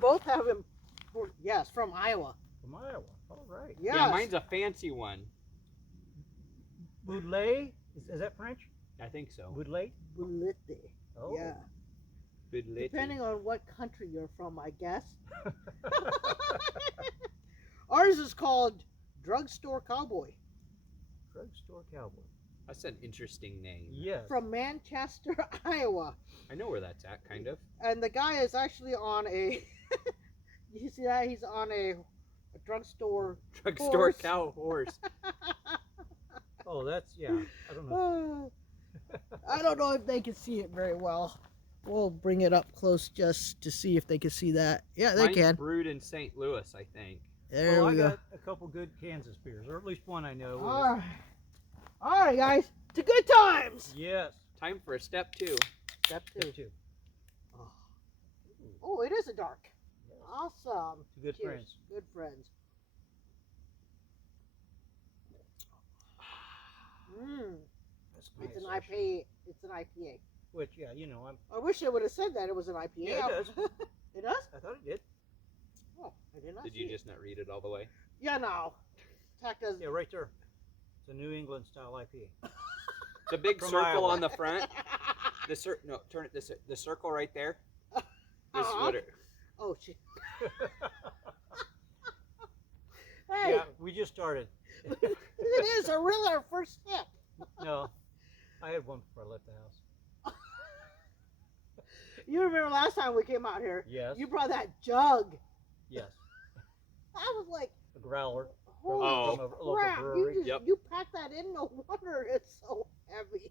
both have him. Yes, from Iowa. From Iowa. All right. Yes. Yeah, mine's a fancy one. Boulet? Is that French? I think so. Boulet? Bulette. Oh. Yeah. Boulet. Depending on what country you're from, I guess. Ours is called Drugstore Cowboy. Drugstore Cowboy. That's an interesting name. Yes. From Manchester, Iowa. I know where that's at, kind of. And the guy is actually on a. You see that? He's on a drugstore. Drugstore horse. cow horse. Oh, that's, yeah. I don't know. I don't know if they can see it very well. We'll bring it up close just to see if they can see that. Yeah, they Mine's can. brewed in St. Louis, I think. There Well, we I go. got a couple good Kansas beers, or at least one I know. All right, guys. To good times. Yes. Time for a step two. Step Step two. Oh, it is a dark. Yes. Awesome. To good Cheers. friends. Good friends. Mmm. That's It's an nice, actually. IPA. It's an IPA. Which, yeah, you know, I wish it would have said that it was an IPA. Yeah, it does. It does? I thought it did. Oh, I did not Did see you it. just not read it all the way? Yeah, no. Tack does. Yeah, right there. It's a New England style IPA. The big From circle Iowa. on the front. No, turn it this. The circle right there. This is what it. Oh, shit. Hey, Yeah, we just started. it is really our first step. No, I had one before I left the house. You remember last time we came out here? Yes. You brought that jug. Yes. I was like, A growler. holy Oh. From a local crap! brewery. Yep. You packed that in. No wonder it's so heavy.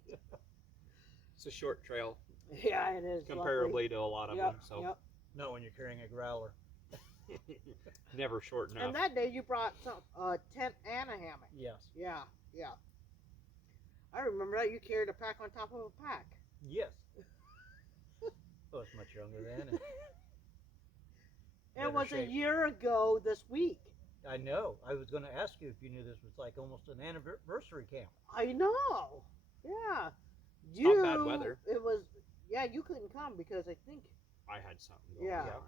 It's a short trail, Yeah, it is. comparably to a lot of Yep, them. So yep. Not when you're carrying a growler. never short enough. And that day you brought some tent and a hammock. Yes. Yeah, yeah. I remember that you carried a pack on top of a pack. Yes. I was much younger then. It was a shape. year ago this week. I know. I was going to ask you if you knew this was like almost an anniversary camp. I know. Yeah. not bad weather. It was. Yeah, you couldn't come because I think. I had something going Yeah. on.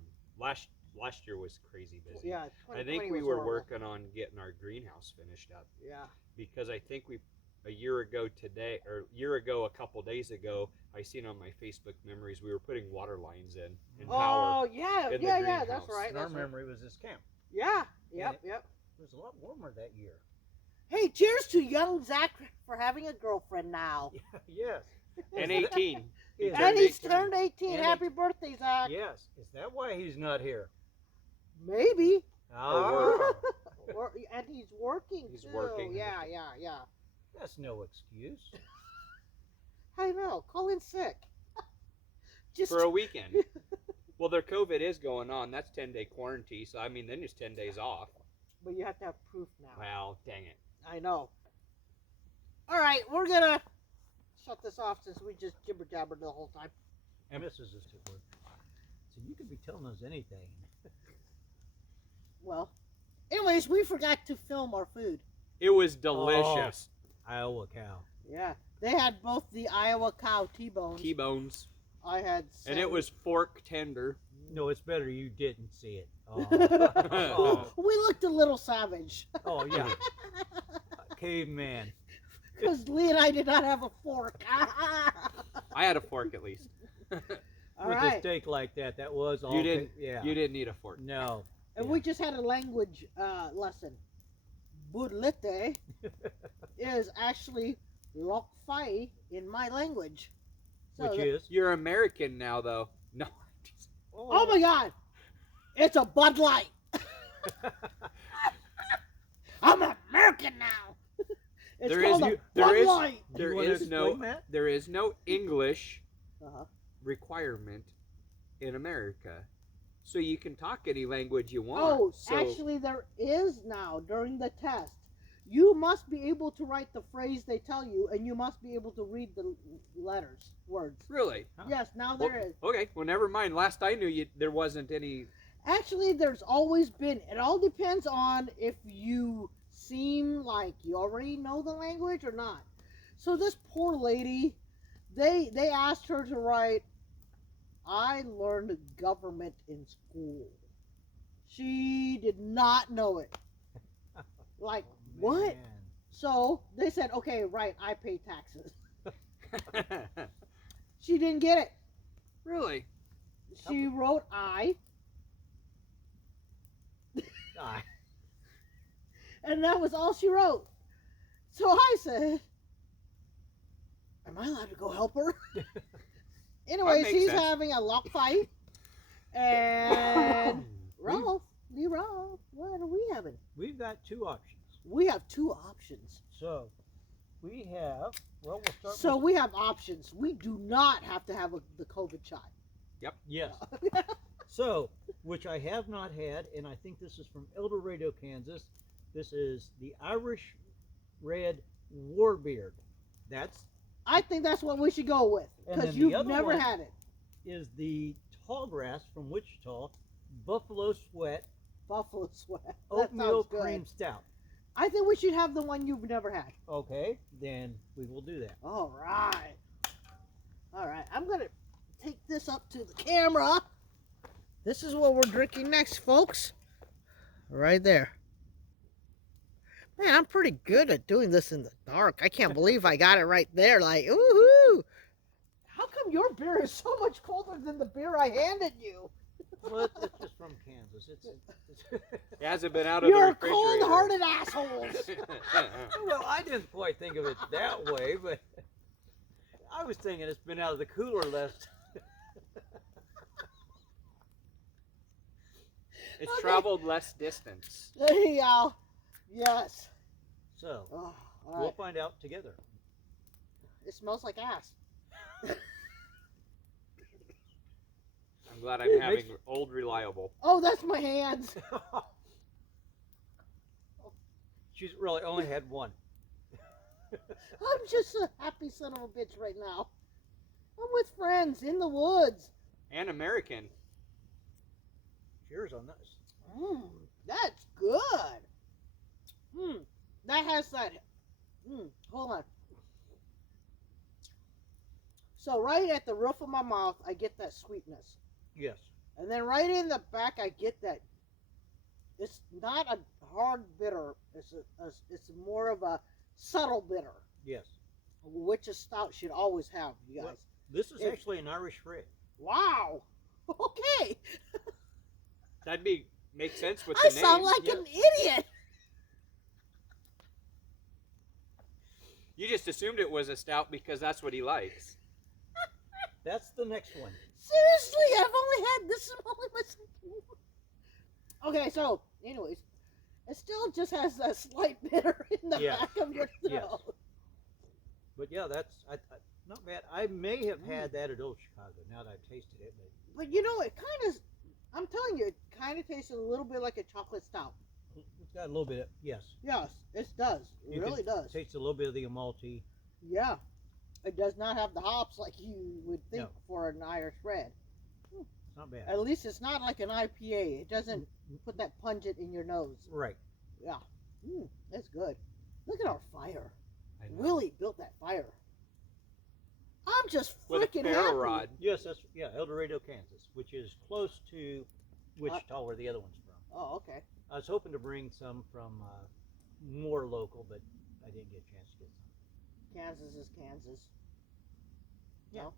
Last year was crazy busy. Yeah. I think 2020 we was were horrible. working on getting our greenhouse finished up Yeah. because I think a year ago today, or a year ago, a couple days ago, I seen on my Facebook memories we were putting water lines in and power. Oh yeah, in the yeah, yeah. That's greenhouse. right. And our That's right. memory was this camp. Yeah. Yeah. Yep. Yep. It was a lot warmer that year. Hey, cheers to young Zach for having a girlfriend now. Yes. And 18. Yeah. And he's 18. turned 18. And Happy birthday, Zach. Yes. Is that why he's not here? Maybe. Ah, And he's working He's too. working. Yeah, yeah, yeah. that's no excuse. I know. Call in sick. Just For a weekend. Well, their COVID is going on. That's 10-day quarantine. So, I mean, then it's 10 days off. But you have to have proof now. Well, dang it. I know. All right, we're gonna shut this off since we just jibber jabbered the whole time. And Mrs. is too word. So you could be telling us anything. Well, anyways, we forgot to film our food. It was delicious. Iowa cow. Yeah, they had both the Iowa cow T-bones. T-bones. I had. And it was fork tender. No, it's better you didn't see it. Oh. We looked a little savage Oh, yeah. Caveman. because Lee and I did not have a fork. I had a fork at least. All With a right, steak like that, that was all. You didn't. Yeah. You didn't need a fork. No. and Yeah. we just had a language lesson. Budlete is actually lokfai in my language. So Which that- is? You're American now, though. No. Oh my God! It's a Bud Light. I'm American now. It's There is called you- a there Bud is- Light. There You wanna is no. explain that? There is no English Uh-huh. requirement in America, so you can talk any language you want. Oh, so, actually, there is now during the test. You must be able to write the phrase they tell you, and you must be able to read the letters, words. really. Huh. Yes, now Well, there is. okay. Well, never mind. Last I knew, there wasn't any. Actually, there's always been. It all depends on if you seem like you already know the language or not. So this poor lady, they asked her to write, "I learned government in school." She did not know it. Like, what? Man. So they said, okay, right, I pay taxes. She didn't get it. Really? She wrote I, Ah, and that was all she wrote. So I said, am I allowed to go help her? Anyway, makes she's sense. having a lock fight. And Ralph, what are we having? we've got two options. We have two options. So we have, well, we'll start So with, we have options. We do not have to have the COVID shot. yes. So, which I have not had, and I think this is from El Dorado, Kansas. This is the Irish Red Warbeard. That's I think that's what we should go with And because then the you've other never one- had it. is the Tallgrass from Wichita Buffalo Sweat Buffalo sweat. That Oatmeal sounds good. Cream Stout. I think we should have the one you've never had. Okay, then we will do that. All right. All right. I'm going to take this up to the camera. This is what we're drinking next, folks. Right there. Man, I'm pretty good at doing this in the dark. I can't believe I got it right there. Like, woohoo! How come your beer is so much colder than the beer I handed you? Well, it's just from Kansas. It's It hasn't been out of You're the refrigerator. cold-hearted assholes. well, I didn't quite think of it that way, but I was thinking it's been out of the cooler less. It's Okay. traveled less distance. There you go. Yes. So Oh, all we'll right. find out together. It smells like ass. I'm glad I'm having old reliable. Oh, that's my hands. She's really only had one. I'm just a happy son of a bitch right now. I'm with friends in the woods. And American. Cheers on this. That's good. That has that. Hold on. So right at the roof of my mouth, I get that sweetness. Yes. And then right in the back, I get that. It's not a hard bitter. It's more of a subtle bitter, Yes. which a stout should always have, you guys. Well, this is If- actually an Irish Red. Wow. Okay. That'd make sense with I the name. sound like yeah. an idiot. You just assumed it was a stout because that's what he likes. That's the next one. Seriously, I've only had this is only my second one. Okay, so anyways, it still just has that slight bitter in the Yeah. back of your Yes. throat. But yeah, that's not bad. I may have had that at Old Chicago now that I've tasted it. But But you know, it kind of, I'm telling you, it kind of tastes a little bit like a chocolate stout. it's got a little bit of, yes. Yes, it does. It You really can does. Tastes a little bit of the malty. Yeah. It does not have the hops like you would think No. for an Irish Red. It's not bad. At least it's not like an IPA. It doesn't put that pungent in your nose. Right. Yeah. That's good. Look at our fire. I know. Willie built that fire. I'm just With a freaking ferro happy. rod. Yes, that's El Dorado, Kansas, which is close to Wichita, where the other one's from. Oh, okay. I was hoping to bring some from more local, but I didn't get a chance to get some. Kansas is Kansas. Yeah. No?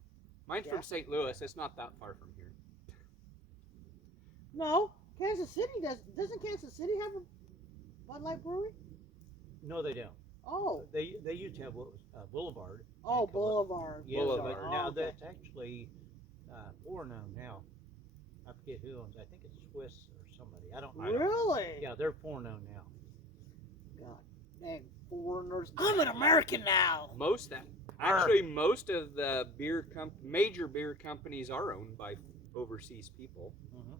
Mine's Yeah. from St. Louis. It's not that far from here. No. Kansas City doesn't Kansas City have a Bud Light brewery? No, they don't. Oh. They used to have what was Boulevard. Oh, and Colo- Boulevard. Yeah, Boulevard. but now Oh, okay. that's actually foreknown now. I forget who owns it. I think it's Swiss or somebody. I don't know. Really? Yeah, they're foreknown now. God dang foreigners. I'm an American now. Most of the major beer companies are owned by overseas people. Mm-hmm.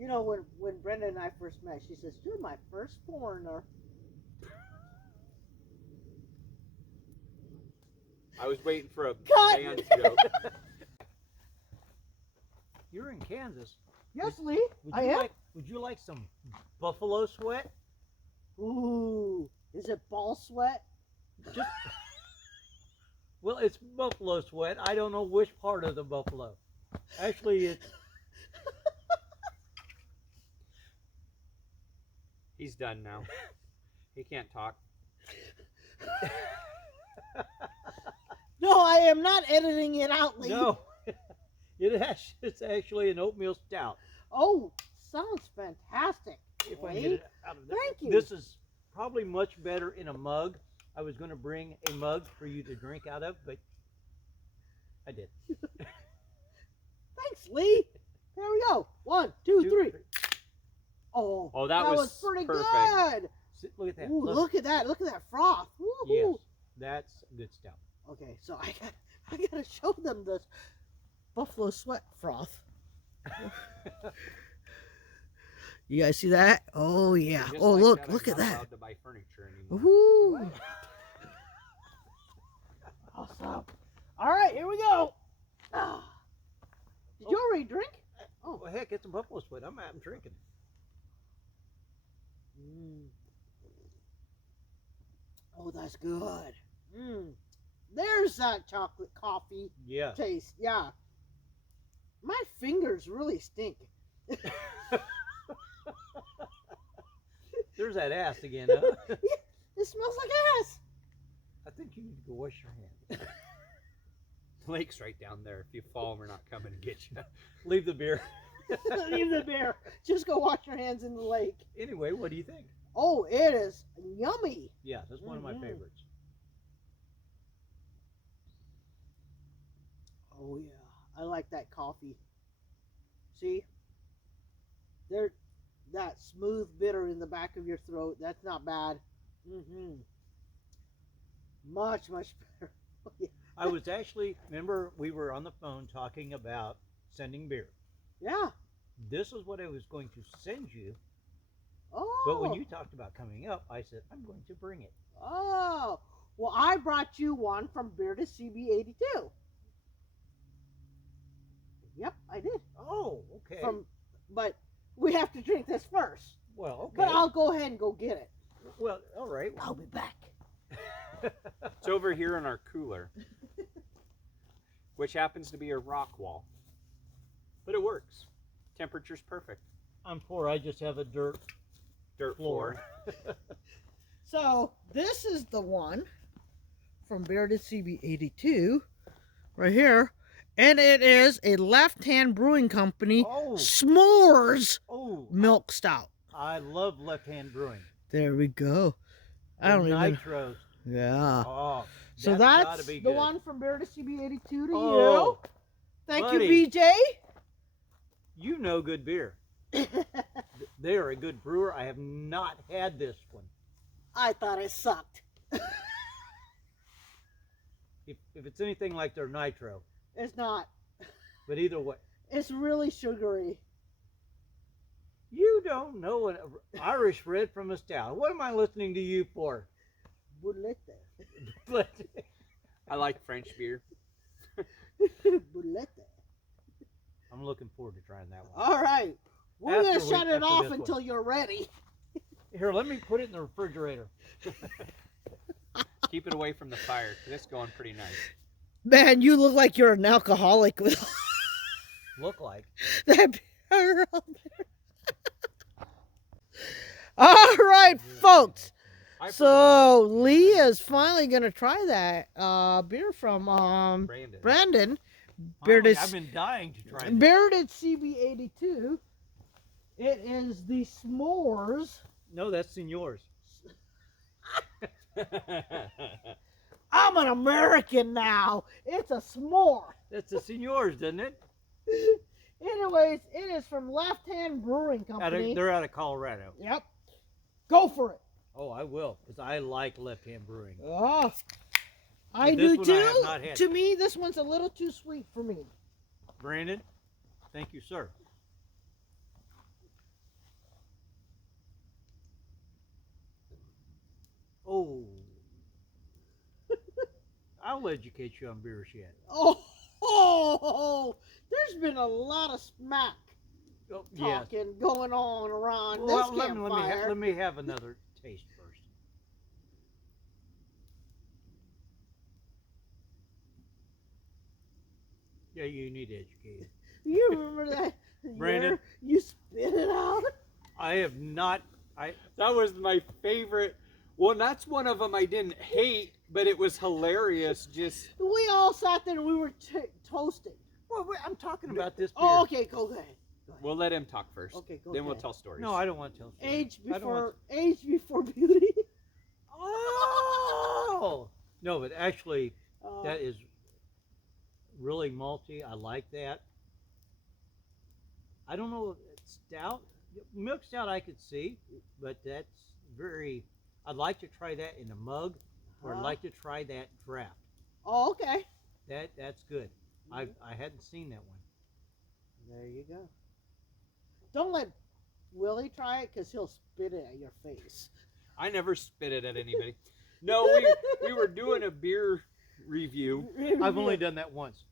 You know, when Brenda and I first met, she says, "You're my first foreigner." I was waiting for a Cut. band joke. You're in Kansas. Yes, Lee. I am. Would you like some buffalo sweat? Ooh, is it ball sweat? Just well, it's buffalo sweat. I don't know which part of the buffalo. Actually, He's done now. He can't talk. No, I am not editing it out, Lee. No, it's actually an oatmeal stout. Oh, sounds fantastic. If I can get it out of there. Thank you. This is probably much better in a mug. I was going to bring a mug for you to drink out of, but I did. Thanks, Lee. There we go. 1, 2, 3. Oh, that was pretty perfect. good. Look at that. Ooh, look at that. Look at that froth. Woo-hoo. Yes, that's good stout. Okay, so I gotta show them this buffalo sweat froth. You guys see that? Oh yeah. Just Oh like look that, at I'm not that. allowed to buy furniture anymore. Woohoo! Awesome. All right, here we go. Ah. Did you already drink? Oh, well, heck, it's a buffalo sweat. I'm drinking. Oh, that's good. There's that chocolate coffee Yeah. taste. Yeah. My fingers really stink. There's that ass again, huh? It smells like ass. I think you need to go wash your hands. The lake's right down there. If you fall, we're not coming to get you. Leave the beer. Leave the beer. Just go wash your hands in the lake. Anyway, what do you think? Oh, it is yummy. Yeah, that's one of my favorites. Oh yeah, I like that coffee. See, there, that smooth bitter in the back of your throat. That's not bad. Much better. Oh, yeah. I was actually, remember we were on the phone talking about sending beer. Yeah. This is what I was going to send you, Oh. but when you talked about coming up, I said, I'm going to bring it. Oh. Well, I brought you one from Bearded CB82. Yep, I did. Oh, okay. But we have to drink this first. Well, okay. But I'll go ahead and go get it. Well, all right. I'll be back. It's over here in our cooler, which happens to be a rock wall. But it works. Temperature's perfect. I'm poor. I just have a dirt Floor. So this is the one from Bearded CB82 right here. And it is a Left Hand Brewing Company S'mores Milk Stout. I love Left Hand Brewing. There we go. I don't even. Nitros. Yeah. Oh, so gotta that's be the good. one from Bearded CB82 to Oh, you. Thank buddy. you, BJ. You know good beer. They are a good brewer. I have not had this one. I thought it sucked. If it's anything like their Nitro. It's not. But either way. It's really sugary. You don't know an Irish red from a stout. What am I listening to you for? Boulette. I like French beer. Boulette. I'm looking forward to trying that one. All right. We're going to shut it after off this one. until you're ready. Here, let me put it in the refrigerator. Keep it away from the fire, because it's going pretty nice. Man, you look like you're an alcoholic with Look like. that beer out there. All right, folks. So Lee is finally going to try that beer from Brandon. Finally, I've been dying to try this. Bearded CB82. It is the S'mores. No, that's Señor's. I'm an American now. It's a s'more. That's the Señor's, doesn't it? Anyways, it is from Left Hand Brewing Company. They're out of Colorado. Yep. Go for it. Oh, I will, because I like Left Hand Brewing. Oh, I This do one too. I have not had. To me, this one's a little too sweet for me. Brandon, thank you, sir. Oh. I'll educate you on beers yet. Oh, there's been a lot of smack Oh, yes. talking going on around Well, this campfire. let me have another taste first. Yeah, you need to educate it. You remember that Brandon? year you spit it out? I have not. That was my favorite. Well, that's one of them I didn't hate, but it was hilarious. Just We all sat there and we were toasting. Well, wait, I'm talking about this beer. Oh, okay, go ahead. we'll let him talk first. Okay, go Then we'll ahead. tell stories. No, I don't want to tell stories. Age before beauty. Oh! No, but actually, Uh, that is really malty. I like that. I don't know if it's stout. Milk stout I could see, but that's very... I'd like to try that in a mug, or I'd like to try that draft. Oh, okay. That's good. I hadn't seen that one. There you go. Don't let Willie try it because he'll spit it at your face. I never spit it at anybody. No, we were doing a beer review. I've only done that once.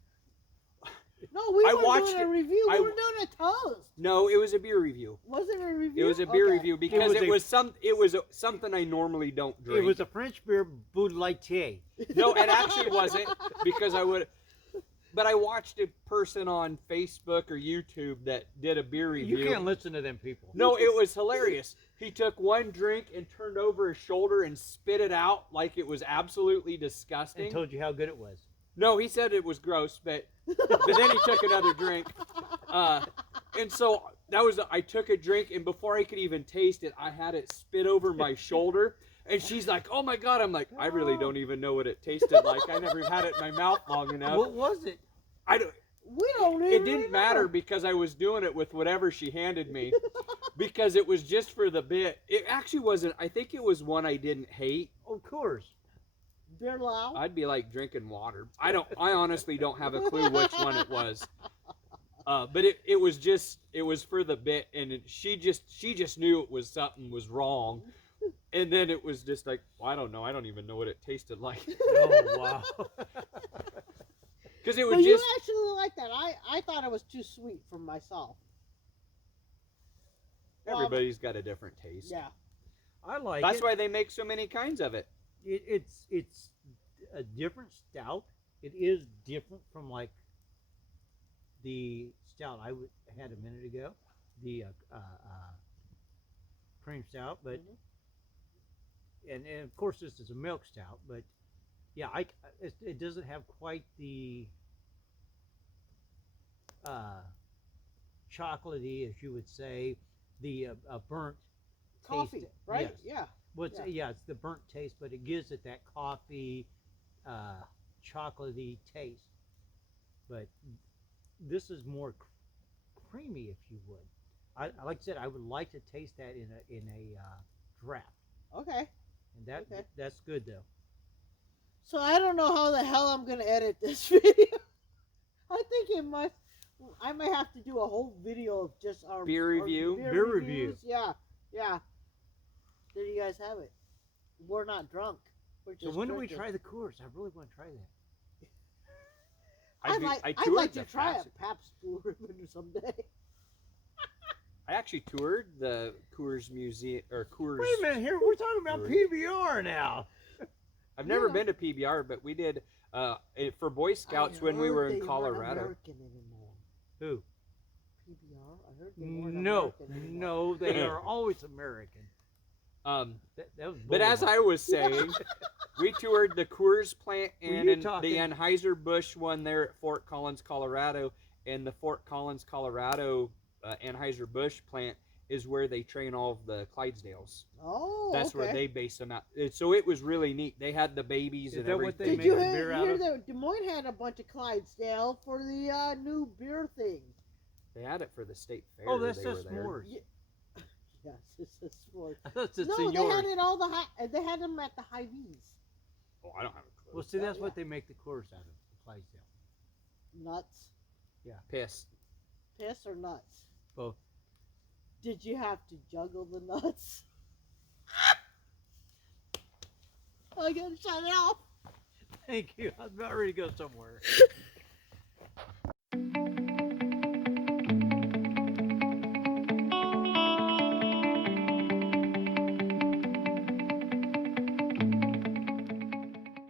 No, we I weren't watched doing a it. review. We I- were doing a toast. No, it was a beer review. Was it a review? It was a beer Okay. review because It was it was something I normally don't drink. It was a French beer, Bud Lightier. No, it actually wasn't because I would. But I watched a person on Facebook or YouTube that did a beer review. You can't listen to them people. No, it was hilarious. He took one drink and turned over his shoulder and spit it out like it was absolutely disgusting. And told you how good it was. No, he said it was gross, but then he took another drink. And so I took a drink, and before I could even taste it, I had it spit over my shoulder. And she's like, "Oh my God!" I'm like, "I really don't even know what it tasted like. I never had it in my mouth long enough." What was it? I don't. We don't even It didn't remember. matter because I was doing it with whatever she handed me, because it was just for the bit. It actually wasn't. I think it was one I didn't hate. Of course. Beer loud. I'd be like drinking water. I honestly don't have a clue which one it was. But it was for the bit, and she just knew it was something was wrong, and then it was just like, well, I don't know. I don't even know what it tasted like. Oh, wow. Because it was But just. you actually like that. I thought it was too sweet for myself. Everybody's got a different taste. Yeah. I like That's it. why they make so many kinds of it. It's a different stout. It is different from like the stout I had a minute ago, the cream stout. But and of course this is a milk stout. But yeah, it doesn't have quite the chocolatey, as you would say, the burnt Coffee, taste. right? Yes. Yeah. Well, it's the burnt taste, but it gives it that coffee, chocolatey taste. But this is more creamy, if you would. Like I said, I would like to taste that in a draft, Okay. and Okay. that's good though. So I don't know how the hell I'm gonna edit this video. I think I might have to do a whole video of just our Beer review? Beer review. reviews. Yeah, yeah. There you guys have it. We're not drunk. We're just So when do we drinking. try the course? I really want to try that. I'd toured like the to try Pabst. a Pabst Blue Ribbon someday. I actually toured the Coors Museum or Coors. Wait a minute here. We're talking about Brewery. PBR now. I've never Yeah. been to PBR, but we did for Boy Scouts when we were in Colorado. American anymore. Who? PBR. I heard they weren't No, American anymore. no, they are always American. That was But as bull. I was saying, we toured the Coors plant Were and you in the talking- Anheuser-Busch one there at Fort Collins, Colorado, and the Fort Collins, Colorado Anheuser-Busch plant is where they train all of the Clydesdales. Oh, That's okay. where they base them out. So it was really neat. They had the babies Is and that what everything. they Did make you a hear beer out of? that Des Moines had a bunch of Clydesdale for the new beer thing? They had it for the state fair. Oh, that's they just were there. s'mores. Yeah. Yes, it's a sport. I thought it's No, they yours. had it all they had them at the Hy-Vees. Oh, I don't have a clue. Well, see, that's Yeah. what they make the course out of, the Clydesdale. Nuts. Piss. Piss or nuts? Both. Did you have to juggle the nuts? I gotta shut it off. Thank you. I'm about ready to go somewhere.